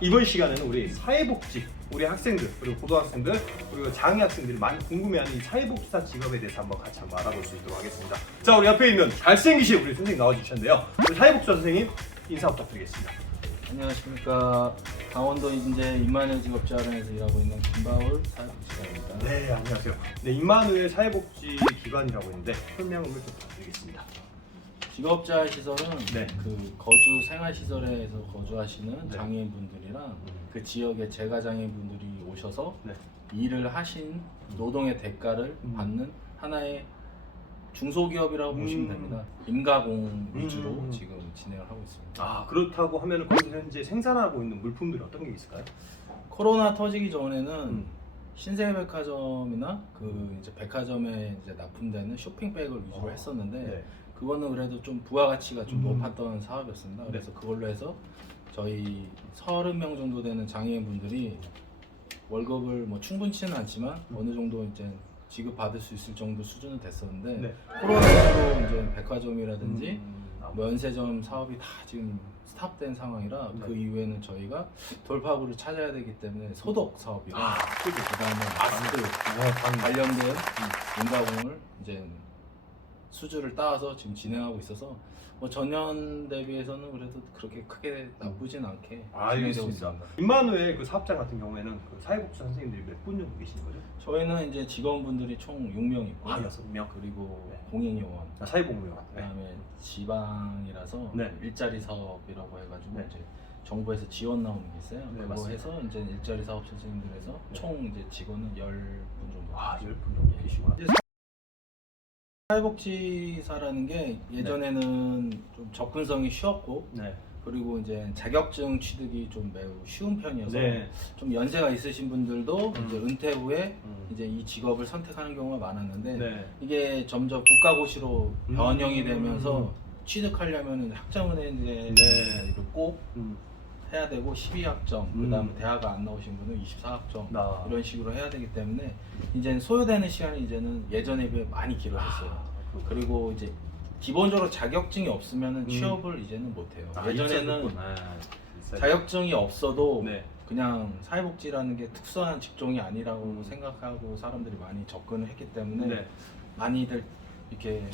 이번 시간에는 우리 사회복지, 우리 학생들 그리고 고등학생들 그리고 장애 학생들이 많이 궁금해하는 이 사회복지사 직업에 대해서 한번 알아볼 수 있도록 하겠습니다. 자, 우리 옆에 있는 잘생기신 우리 선생님 나와주셨는데요. 우리 사회복지사 선생님 인사 부탁드리겠습니다. 안녕하십니까. 강원도 인제 임마누엘 직업재활원에서 일하고 있는 김바울 사회복지사입니다. 네, 안녕하세요. 네, 임마누엘 사회복지 기관이라고 있는데 설명을 좀 부탁드리겠습니다. 직업재활 시설은 네. 그 거주 생활시설에서 거주하시는 네. 장애인분들이랑 그 지역의 재가장애인분들이 오셔서 네. 일을 하신 노동의 대가를 받는 하나의 중소기업이라고 보시면 됩니다. 임가공 위주로 지금 진행을 하고 있습니다. 아, 그렇다고 하면 거기서 현재 생산하고 있는 물품들이 어떤 게 있을까요? 코로나 터지기 전에는 신세계백화점이나 그 이제 백화점에 이제 납품되는 쇼핑백을 위주로 했었는데 네. 그거는 그래도 좀 부가가치가 좀 높았던 사업이었습니다. 네. 그래서 그걸로 해서 저희 30명 정도 되는 장애인분들이 월급을 뭐 충분치는 않지만 어느 정도 이제 지급받을 수 있을 정도 수준은 됐었는데 네. 코로나로 이제 백화점이라든지 뭐 뭐 연세점 사업이 다 지금 스탑된 상황이라 네. 그 이후에는 저희가 돌파구를 찾아야 되기 때문에 소독 사업이랑 그다음에 마스크 관련된 인가공을 이제 수주를 따와서 지금 진행하고 있어서 뭐 전년 대비해서는 그래도 그렇게 크게 나쁘진 않게 진행되고 알겠습니다. 있습니다. 임마누엘 그 사업장 같은 경우에는 그 사회복지사 선생님들이 몇 분 정도 계시는 거죠? 저희는 이제 직원분들이 총 6명 있고 아, 6명. 그리고 네. 공인요원 사회복무원. 네. 그다음에 지방이라서 네. 일자리 사업이라고 해가지고 네. 이제 정부에서 지원 나오는 게 있어요. 네, 그거 맞습니다. 해서 이제 일자리 사업 선생님들에서 네. 총 이제 직원은 10분 정도. 아, 10분 정도 계시구나. 이제 사회복지사라는 게 예전에는 좀 접근성이 쉬웠고 네. 그리고 이제 자격증 취득이 좀 매우 쉬운 편이어서 네. 좀 연세가 있으신 분들도 이제 은퇴 후에 음. 이제 이 직업을 선택하는 경우가 많았는데 네. 이게 점점 국가고시로 변형이 되면서 취득하려면 학점은행제를 네. 꼭 음. 해야 되고 12학점 그다음에 대학 안 나오신 분은 24학점 나. 이런 식으로 해야 되기 때문에 이제는 소요되는 시간이 이제는 예전에 비해 많이 길어졌어요. 그리고 이제 기본적으로 자격증이 없으면 취업을 이제는 못해요. 예전에는 자격증이 없어도 네. 그냥 사회복지라는 게 특수한 직종이 아니라고 생각하고 사람들이 많이 접근을 했기 때문에 네. 많이들 이렇게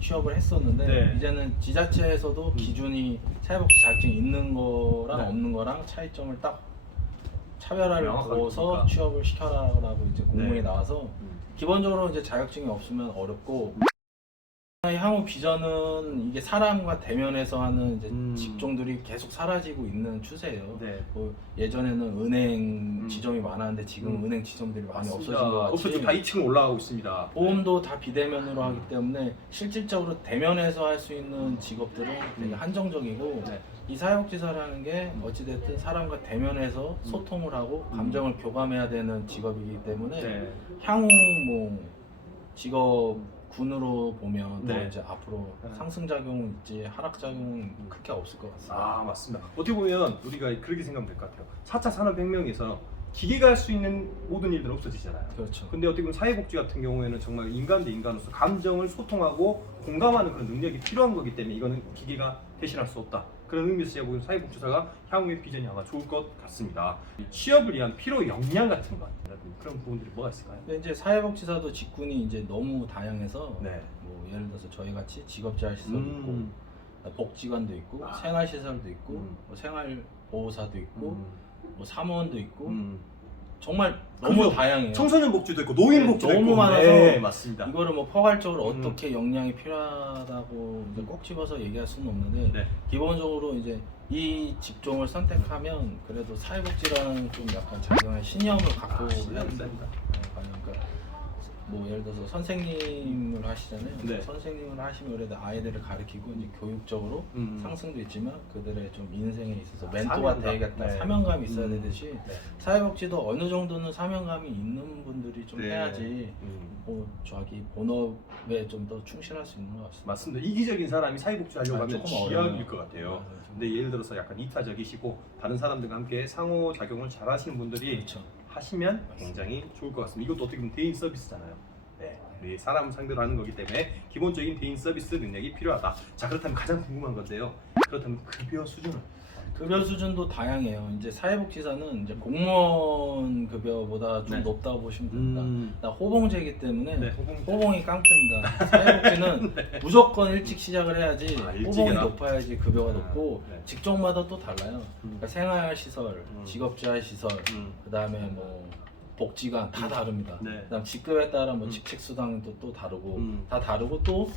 취업을 했었는데 네. 이제는 지자체에서도 기준이 사회복지 자격증이 있는 거랑 네. 없는 거랑 차이점을 딱 차별화를 명확하게 두어서 두니까. 취업을 시켜라라고 이제 공문이 네. 나와서 기본적으로 이제 자격증이 없으면 어렵고 향후 비전은 이게 사람과 대면해서 하는 이제 직종들이 계속 사라지고 있는 추세예요. 네. 뭐 예전에는 은행 지점이 많았는데 지금 은행 지점들이 많이 없어진 것 같이 없어지고 다 2층 올라가고 있습니다. 보험도 다 비대면으로 하기 때문에 실질적으로 대면해서 할 수 있는 직업들은 되게 한정적이고 네. 이 사회복지사라는 게 어찌됐든 사람과 대면해서 소통을 하고 감정을 교감해야 되는 직업이기 때문에 네. 향후 뭐 직업군으로 보면 더 네. 이제 앞으로 상승작용은 있지 하락작용은 크게 없을 것 같습니다. 아, 맞습니다. 어떻게 보면 우리가 그렇게 생각하면 될 것 같아요. 4차 산업혁명에서 기계가 할 수 있는 모든 일들은 없어지잖아요. 그렇죠. 근데 어떻게 보면 사회복지 같은 경우에는 정말 인간 대 인간으로서 감정을 소통하고 공감하는 그런 능력이 필요한 거기 때문에 이거는 기계가 대신할 수 없다. 그런 의미에서 제가 보기엔 사회복지사가 향후의 비전이 아마 좋을 것 같습니다. 취업을 위한 필요 역량 같은 것 그런 부분들이 뭐가 있을까요? 근데 이제 사회복지사도 직군이 이제 너무 다양해서 네. 뭐 예를 들어서 저희 같이 직업재활 시설도 있고 복지관도 있고 생활시설도 있고 뭐 생활보호사도 있고 뭐 사무원도 있고 정말 너무 그죠? 다양해요. 청소년 복지도 있고 노인 복지도 너무 있고 많아서 네, 맞습니다. 이거를 뭐 포괄적으로 어떻게 역량이 필요하다고 이제 꼭 집어서 얘기할 수는 없는데 네. 기본적으로 이제 이 직종을 선택하면 그래도 사회복지라는 좀 약간 자기만의 신념을 갖고 해야 된다. 그러니까 뭐 예를 들어서 선생님을 하시잖아요. 네. 선생님을 하시면 그래도 아이들을 가르치고 이제 교육적으로 상승도 있지만 그들의 좀 인생에 있어서 멘토가 사명감. 되겠다, 네. 사명감이 있어야 되듯이 네. 사회복지도 어느 정도는 사명감이 있는 분들이 좀 네. 해야지 뭐 자기 본업에 좀 더 충실할 수 있는 것 같습니다. 맞습니다. 이기적인 사람이 사회복지 하려고 하면 조금 지약일 어려워요. 것 같아요. 맞아요. 근데 예를 들어서 약간 이타적이시고 다른 사람들과 함께 상호작용을 잘 하시는 분들이 그렇죠. 하시면 굉장히 좋을 것 같습니다. 이것도 어떻게 보면 대인 서비스잖아요. 네, 우리 사람 상대로 하는 거기 때문에 기본적인 대인 서비스 능력이 필요하다. 자, 그렇다면 가장 궁금한 건데요. 그렇다면 급여 수준은 급여 수준도 다양해요. 이제 사회복지사는 이제 공무원 급여보다 좀 네. 높다고 보시면 됩니다. 음. 나 호봉제이기 때문에 네, 호봉제. 호봉이 깡패입니다. 사회복지는 무조건 일찍 시작을 해야지 호봉이 일찍이나. 높아야지 급여가 높고 네. 직종마다 또 달라요. 그러니까 생활시설, 음. 직업재활시설, 그 다음에 뭐 복지관 다 다릅니다. 네. 그다음 직급에 따라 뭐 직책수당도 또 다르고 다 음. 다르고 또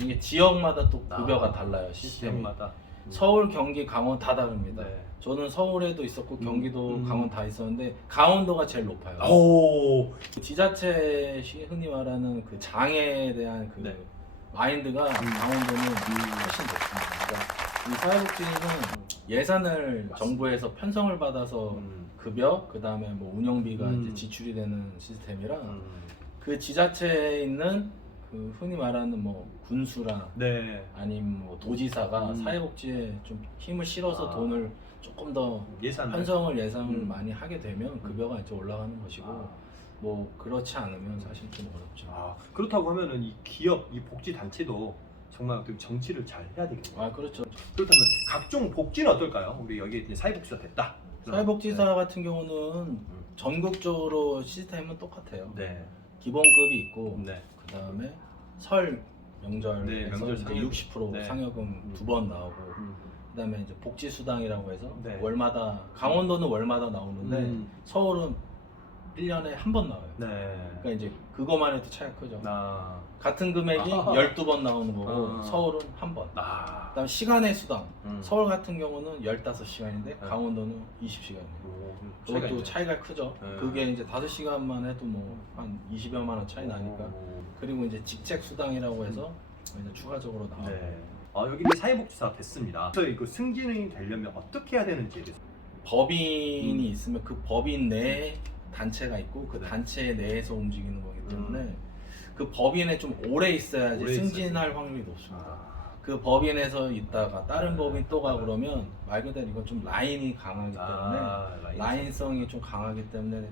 이게 지역마다 또 급여가 아, 달라요. 시스템이. 시스템마다. 서울, 경기, 강원 다 다릅니다. 네. 저는 서울에도 있었고 경기도, 음. 강원 다 있었는데 강원도가 제일 높아요. 오. 지자체 흔히 말하는 그 장애에 대한 그 네. 마인드가 강원도는 훨씬 좋습니다. 그러니까 이 사회복지는 예산을 정부에서 편성을 받아서 급여, 그 다음에 뭐 운영비가 이제 지출이 되는 시스템이라 그 지자체에 있는 그 흔히 말하는 뭐 군수나 네. 아니면 뭐 도지사가 사회복지에 좀 힘을 실어서 아. 돈을 조금 더 예산. 예상을 많이 하게 되면 급여가 이제 올라가는 것이고 뭐 그렇지 않으면 사실 좀 어렵죠. 아, 그렇다고 하면은 이 기업, 이 복지 단체도 정말 어떻게 정치를 잘 해야 되겠네요. 아 그렇죠. 그렇다면 각종 복지는 어떨까요? 우리 여기 이제 사회복지사 됐다. 사회복지사 같은 경우는 전국적으로 시스템은 똑같아요. 네. 기본급이 있고 네. 그 다음에 설 명절에서 네, 명절 이제 상여금. 60% 네. 상여금 2번 나오고 그다음에 이제 복지수당이라고 해서 네. 월마다 강원도는 월마다 나오는데 음. 서울은 1년에 한 번 나와요. 네. 그러니까 이제 그것만 해도 차이가 크죠. 나. 같은 금액이 아하. 12번 나오는 거고 아. 서울은 한 번. 나. 그다음에 시간의 수당. 음. 서울 같은 경우는 15시간인데 강원도는 20시간이에요. 그것도 차이가 크죠. 네. 그게 이제 5시간만 해도 뭐 한 20여만 원 차이 나니까. 그리고 이제 직책 수당이라고 해서 이제 추가적으로 나와요. 네. 여기 이제 사회복지사 됐습니다. 저희 그 승진이 되려면 어떻게 해야 되는지에 대해서. 법인이 있으면 그 법인 내에 단체가 있고 그 네. 단체 내에서 움직이는 거기 때문에 그 법인에 좀 오래 있어야지 오래 승진할 확률이 높습니다. 아. 그 법인에서 있다가 다른 법인 또 가 그러면 말 그대로 이건 좀 라인이 강하기 때문에 라인성이 좀 강하기 때문에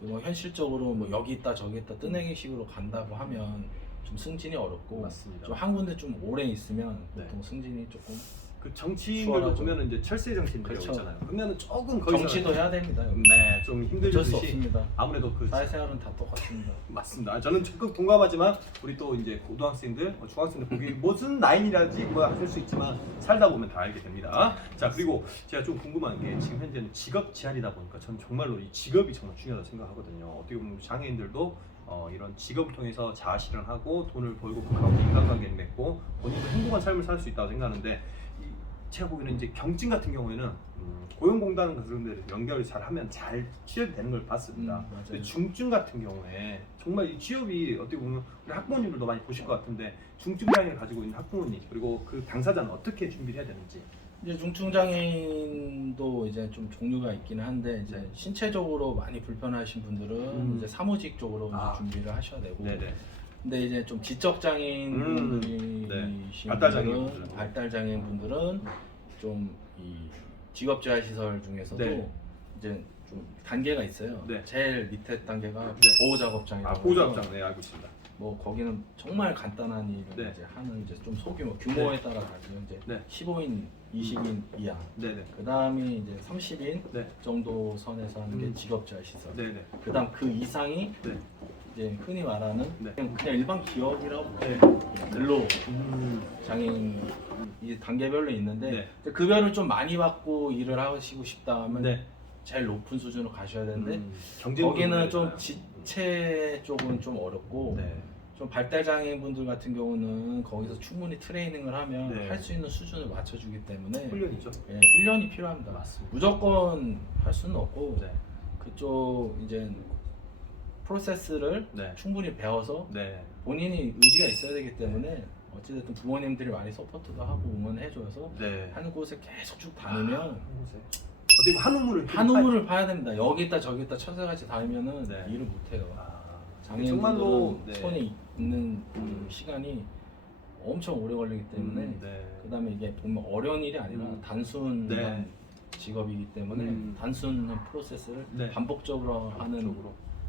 뭐 현실적으로 뭐 여기 있다 저기 있다 뜨내기식으로 간다고 하면 좀 승진이 어렵고 맞습니다. 좀 한 군데 좀 오래 있으면 네. 보통 승진이 조금 그 정치인들도 수월하죠. 보면은 이제 철새 정치인들이 그렇죠. 있잖아요. 그러면은 조금 거기서 정치도 해야 됩니다. 여기. 네, 좀 어쩔 수 힘들듯이 없습니다. 아무래도 그 사회생활은 다 똑같습니다. 맞습니다. 저는 적극 동감하지만 우리 또 이제 고등학생들, 중학생들 보기 무슨 라인이라든지 뭐 할 수 있지만 살다 보면 다 알게 됩니다. 자, 그리고 제가 좀 궁금한 게 지금 현재는 직업 제한이다 보니까 저는 정말로 이 직업이 정말 중요하다고 생각하거든요. 어떻게 보면 장애인들도 이런 직업을 통해서 자아실현하고 돈을 벌고 그 가운데 인간관계를 맺고 본인도 행복한 삶을 살 수 있다고 생각하는데 제가 보기에는 이제 경진 같은 경우에는 고용공단 그런 데를 연결을 잘하면 잘 취업이 되는 걸 봤습니다. 맞아요. 근데 중증 같은 경우에 정말 이 취업이 어떻게 보면 우리 학부모님들도 많이 보실 것 같은데 중증 장애를 가지고 있는 학부모님 그리고 그 당사자는 어떻게 준비를 해야 되는지. 이제 중증 장애인도 이제 좀 종류가 있기는 한데 이제 신체적으로 많이 불편하신 분들은 이제 사무직 쪽으로 이제 아. 준비를 하셔야 되고. 네네. 근데 이제 좀 지적 장애인 분들이신 네. 발달 장애인 분들은 발달 장애인 분들은 좀 이 직업 재활 시설 중에서도 네. 이제 좀 단계가 있어요. 네. 제일 밑에 단계가 네. 보호 작업 장애라고 해서 보호자업장 네 알고 있습니다. 뭐 거기는 정말 간단한 일을 네. 이제 하는 이제 좀 소규모 규모에 따라 다르죠. 이제 네. 15인, 20인 이하. 네네. 그 다음에 이제 30인 네. 정도 선에서 하는 게 직업재활 시설. 네네. 그다음 그 이상이 네. 이제 흔히 말하는 네. 그냥 일반 기업이라고 근로 장애인 이 단계별로 있는데 네. 이제 급여를 좀 많이 받고 일을 하시고 싶다 하면 네. 제일 높은 수준으로 가셔야 되는데 경쟁 거기는 좀 부분이잖아요. 지체 쪽은 좀 어렵고 네. 좀 발달 장애인 분들 같은 경우는 거기서 충분히 트레이닝을 하면 네. 할 수 있는 수준을 맞춰주기 때문에 훈련이죠. 예, 훈련이 필요합니다. 맞습니다. 무조건 할 수는 없고 네. 그쪽 이제 프로세스를 네. 충분히 배워서 네. 본인이 의지가 있어야 되기 때문에 어찌됐든 부모님들이 많이 서포트도 하고 응원해줘서 네. 한 곳에 계속 쭉 다니면 어떻게 보면 한 우물을 한 우물을 파야 됩니다. 여기 있다 저기 있다 천사같이 다니면은 네. 일을 못해요. 정말로 장애인분들은 네. 손에 있는 그 시간이 엄청 오래 걸리기 때문에 네. 그다음에 이게 보면 어려운 일이 아니라 단순한 네. 직업이기 때문에 단순한 프로세스를 네. 반복적으로 하는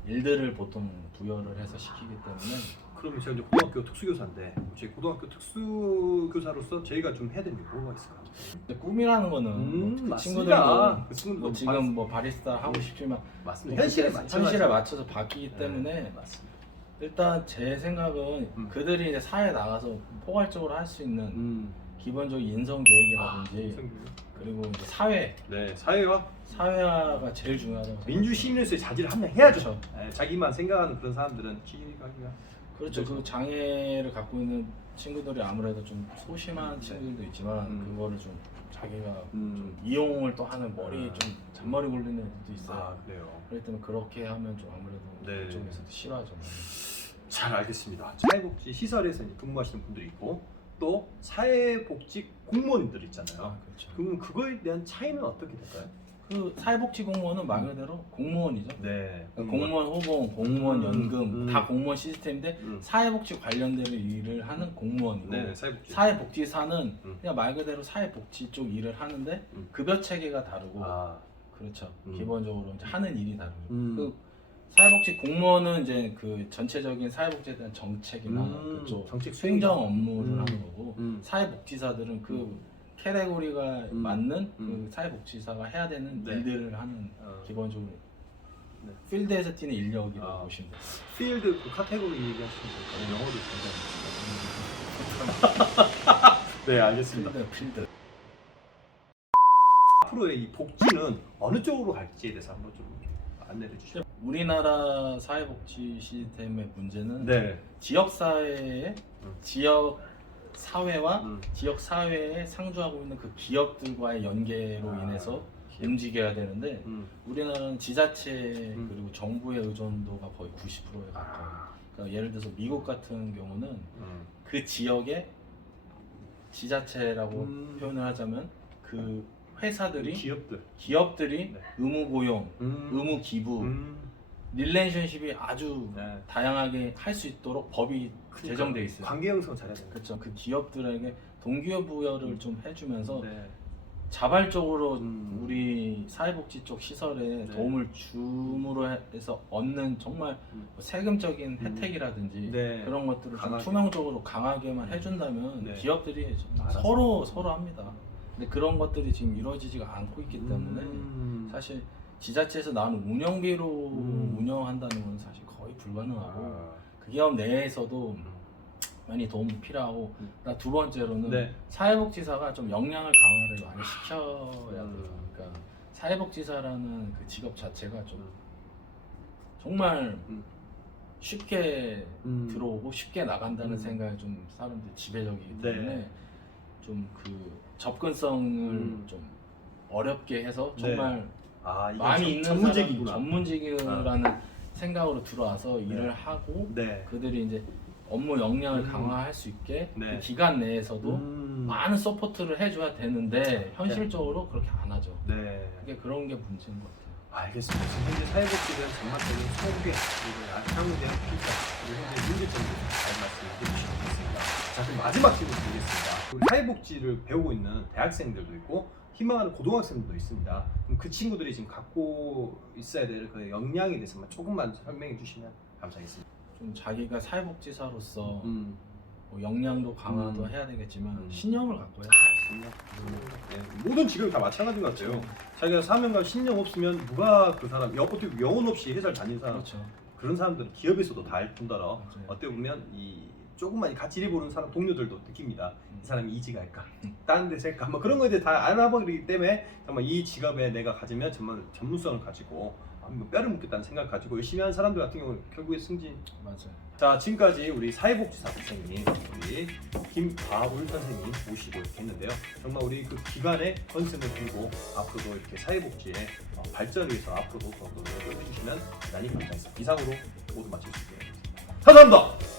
일들을 보통 부여를 해서 시키기 때문에 그러면 제가 이제 고등학교 특수교사인데 제 고등학교 특수교사로서 저희가 좀 해야 되는 게 뭐가 있을까요? 근데 꿈이라는 거는 그 맞습니다. 친구들도 그 친구들도 뭐 지금 뭐 바리스타 하고 싶지만 맞습니다. 뭐 현실에 그게 맞춰가지고. 현실에 맞춰서 바뀌기 때문에 맞습니다. 일단 제 생각은 그들이 이제 사회에 나가서 포괄적으로 할 수 있는 기본적인 인성 교육이라든지 그리고 이제 네, 사회화가 제일 중요하다고 생각해요. 민주 시민으로서의 자질을 함양해야죠. 그렇죠. 네, 자기만 생각하는 그런 사람들은 취직하기가 그렇죠. 그 장애를 갖고 있는 친구들이 아무래도 좀 소심한 친구들도 있지만 그거를 좀 자기가 좀 이용을 또 하는 머리 좀 잔머리 굴리는 애들도 있어요. 아 그래요. 그렇기 때문에 그렇게 하면 좀 아무래도 네. 그쪽에서도 싫어하죠. 잘 알겠습니다. 사회복지 시설에서 이제 근무하시는 분들이 있고 또 사회복지 공무원들 있잖아요. 아, 그렇죠. 그럼 그거에 대한 차이는 어떻게 될까요? 그 사회복지 공무원은 말 그대로 공무원이죠. 네, 그러니까 공무원 호봉, 공무원 연금 다 공무원 시스템인데 음. 사회복지 관련된 일을 하는 공무원이고 네, 사회복지. 사회복지사는 그냥 말 그대로 사회복지 쪽 일을 하는데 음. 급여 체계가 다르고 아, 그렇죠. 음. 기본적으로 이제 하는 일이 다르고 음. 그 사회복지 공무원은 이제 그 전체적인 사회복지에 대한 정책이나 그쪽 정책 수행정 업무를 하는 거고 음. 사회복지사들은 그 캐테고리가 맞는 그 음. 사회복지사가 해야 되는 네. 일들을 하는 기본적으로 네. 필드에서 뛰는 인력이라고 보시면 돼요. 필드 그 카테고리 얘기하시는 거예요. 영어도 굉장히. 네, 알겠습니다. 필드. 앞으로의 이 복지는 어느 쪽으로 갈지에 대해서 한번 좀 안내해 주시죠. 우리나라 사회복지 시스템의 문제는 네. 지역 사회의 지역 사회와 음. 지역 사회에 상주하고 있는 그 기업들과의 연계로 아, 인해서 기업. 움직여야 되는데 우리나라는 지자체 음. 그리고 정부의 의존도가 거의 90%에 가까워요. 그러니까 예를 들어서 미국 같은 경우는 그 지역의 지자체라고 표현을 하자면 그 회사들이 기업들이 네. 의무 고용, 의무 기부, 릴레이션십이 아주 네. 다양하게 할 수 있도록 법이 제정돼 있어요. 관계 형성 잘해야 돼요. 그렇죠. 그 기업들에게 동기부여를 좀 해주면서 네. 자발적으로 음. 우리 사회복지 쪽 시설에 도움을 줌으로 해서 얻는 정말 세금적인 혜택이라든지 네. 그런 것들을 좀 강하게. 투명적으로 강하게만 해준다면 네. 기업들이 알아서. 서로 합니다. 근데 그런 것들이 지금 이루어지지가 않고 있기 때문에 사실 지자체에서 나오는 운영비로 운영한다는 건 사실 거의 불가능하고 그 기업 내에서도 많이 도움이 필요하고 두 번째로는 네. 사회복지사가 좀 역량을 강화를 많이 시켜야 돼요. 그러니까 사회복지사라는 그 직업 자체가 좀 정말 쉽게 들어오고 쉽게 나간다는 생각이 좀 사람들이 지배적이기 때문에 네. 좀 그 접근성을 좀 어렵게 해서 정말 이게 마음이 있는 전문직이구나. 전문직이라는 생각으로 들어와서 일을 하고 네. 그들이 이제 업무 역량을 강화할 수 있게 네. 그 기간 내에서도 많은 서포트를 해줘야 되는데 현실적으로 그렇게 안 하죠. 네. 그게 그런 게 문제인 것 같아요. 알겠습니다. 지금 현재 사회복지에 대한 전반적인 소개 그리고 향후에 대한 필터 그리고 현재 문제점을 잘 말씀해 주시면 좋겠습니다. 자, 그럼 마지막 질문 드리겠습니다. 우리 사회복지를 배우고 있는 대학생들도 있고 희망하는 고등학생들도 있습니다. 그럼 그 친구들이 지금 갖고 있어야 될 그 역량에 대해서만 조금만 설명해 주시면 감사하겠습니다. 좀 자기가 사회복지사로서 뭐 역량도 강화도 해야 되겠지만 신념을 갖고 해야 돼요. 네, 모든 직업이 다 마찬가지인 것 같아요. 자기가 사명감, 신념 없으면 누가 그 사람, 어떻게 영혼 없이 회사를 다니는 사람, 그렇죠. 그런 사람들은 기업에서도 다 알 뿐더러 맞아요. 어떻게 보면 이 조금만 가치를 보는 사람 동료들도 느낍니다. 이 사람이 이직할까, 다른 데서 할까, 뭐 그런 거에 대해 다 알아보기 때문에 정말 이 직업에 내가 가지면 정말 전문성을 가지고 뼈를 묻겠다는 생각을 가지고 열심히 하는 사람들 같은 경우는 결국에 승진. 맞아요. 자, 지금까지 우리 사회복지사 선생님, 우리 김과울 선생님 모시고 이렇게 했는데요. 정말 우리 그 기관의 컨셉을 들고 앞으로도 이렇게 사회복지의 발전을 위해서 앞으로도 더욱더 노력을 해주시면 대단히 감사하겠습니다. 이상으로 모두 마칠 수 있게 되겠습니다. 감사합니다.